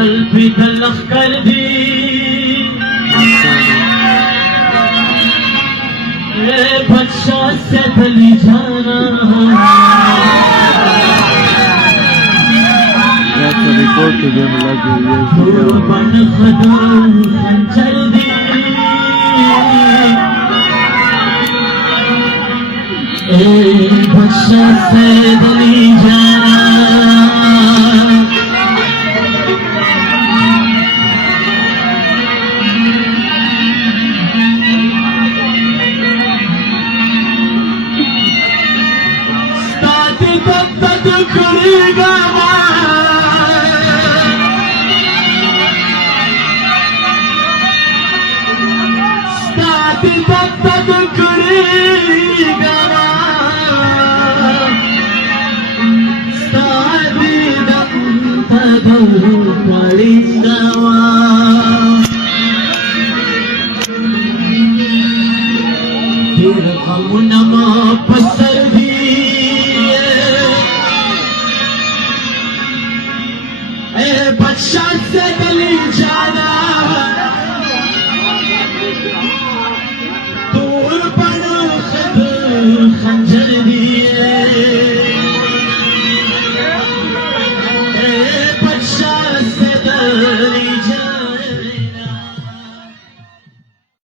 زلفی دلخ کر دی اے بادشاہ سے دلی جانا قربان خدا خنجر دی اے بادشاہ سے دلی جانا بادشاہ سے دلی جانا دور پر خد خنجر دیے